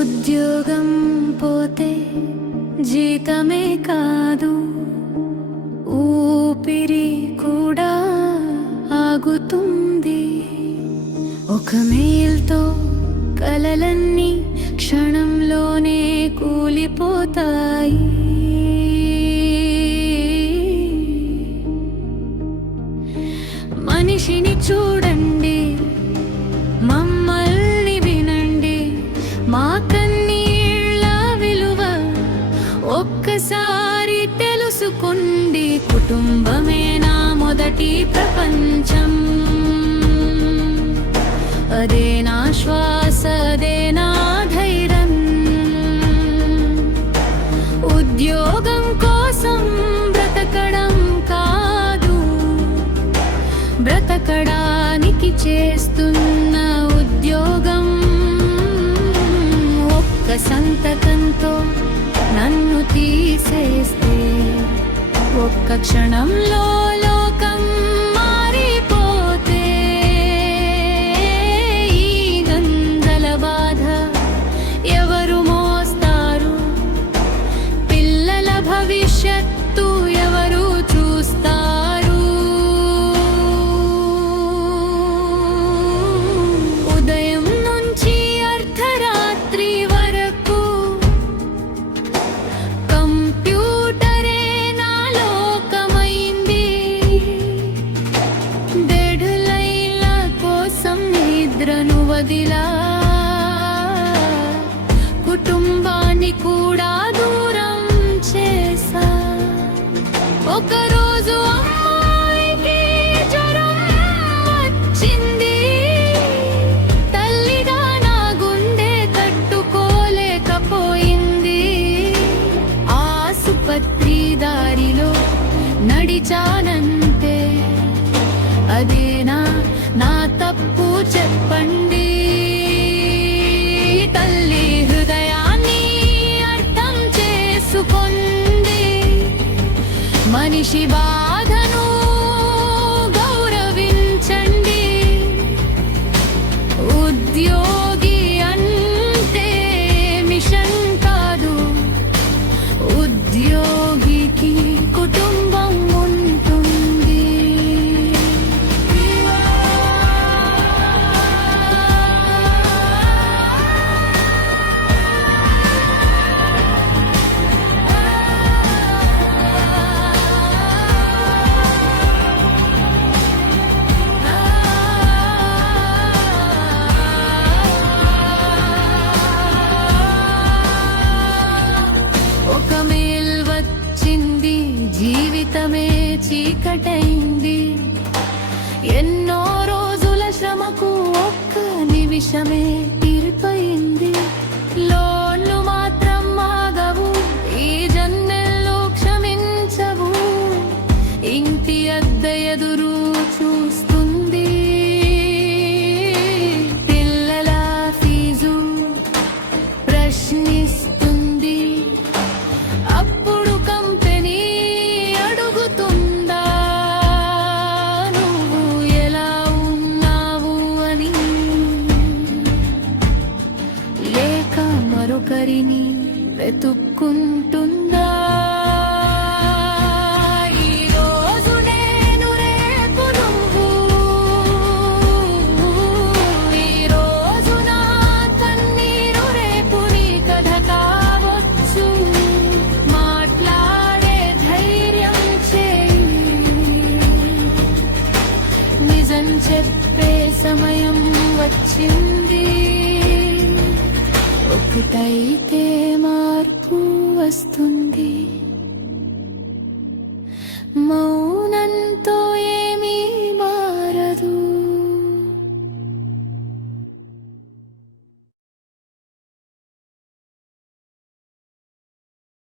ఉద్యోగం పోతే జీతమే కాదు, ఊపిరి కూడా ఆగుతుంది. ఒక మెయిల్తో కలలన్నీ క్షణంలోనే కూలిపోతాయి. మనిషిని చూడండి, మమ్మల్ని వినండి, మా కన్నీళ్ళ విలువ ఒక్కసారి తెలుసుకోండి. కుటుంబమే నా మొదటి ప్రపంచం, అదే నా శ్వాస, అదే నా ధైర్యం. ఉద్యోగం కోసం బ్రతకడం కాదు, బ్రతకడానికి చేస్తున్న ఉద్యోగం. ఒక్క సంతకంతో నన్ను తీసేస్తే ఒక్క క్షణంలో లోకం మారిపోతే ఈ గందల బాధ ఎవరు మోస్తారు? పిల్లల భవిష్యత్తు ఎవరు చూస్తారు? ఉదయం నుంచి అర్ధరాత్రి వరకు కంప్యూటరే నా లోకమైంది. డెడ్లైన్ల కోసం నిద్రను వదిలా, కుటుంబాన్ని కూడా దూరం చేసా. ఒకరోజు అమ్మాయికి జ్వరం వచ్చింది, తల్లిగా నా గుండె తట్టుకోలేకపోయింది. ఆసుపత్రి దారిలో నడిచానంతే, అదేనా నా తప్పు చెప్పండి? తల్లి హృదయాన్ని అర్థం చేసుకోండి, మనిషి బాధను గౌరవించండి. ఉద్యోగి అంటే మిషన్ కాదు, ఉద్యోగికి కుటుంబం ఉంటుంది. ఒక మెయిల్ వచ్చింది, జీవితమే చీకటైంది. ఎన్నో రోజుల శ్రమకు ఒక్క నిమిషమే తీరిపోయింది. లోన్లు మాత్రం ఆగవు, ఈ జన్నెల్లో క్షమించవు. ఇంటి అద్దె ఎదురు చూస్తుంది, పిల్లల ఫీజు ప్రశ్నిస్తుంది. అప్పుడు కంపెనీ అడుగుతుందా, నువ్వు ఎలా ఉన్నావు అని? లేక మరొకరిని వెతుక్కుంటుందా? ఈ రోజు నేను, రేపు నువ్వు. ఈ రోజు నా కన్నీరు, రేపు నీ కథ కావచ్చు. మాట్లాడే ధైర్యం చేయి, నిజం చెప్పే సమయం వచ్చింది. ఒకటైతే మార్పు వస్తుంది.